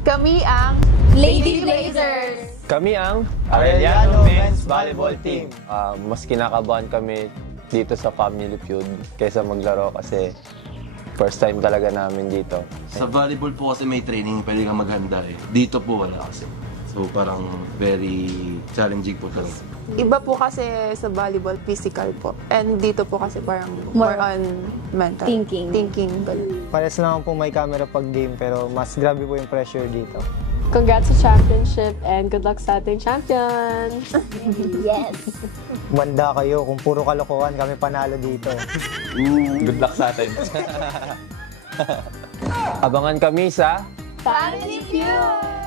Kami ang Lady Blazers! Kami ang Arellano Men's Volleyball Team. Mas kinakabahan kami dito sa Family Feud kaysa maglaro kasi first time talaga namin dito. Sa volleyball po kasi may training, pwede kang maghanda eh. Dito po wala kasi. So parang very challenging po talaga. Iba po kasi sa volleyball, physical po. And dito po kasi parang more on mental. Thinking. Thinking. Pares naman po may camera pag game pero mas grabe po yung pressure dito. Congrats sa championship and good luck sa ating champions! Yes! Banda kayo, kung puro kalokohan kami panalo dito. Good luck sa atin. Abangan kami sa Family Feud!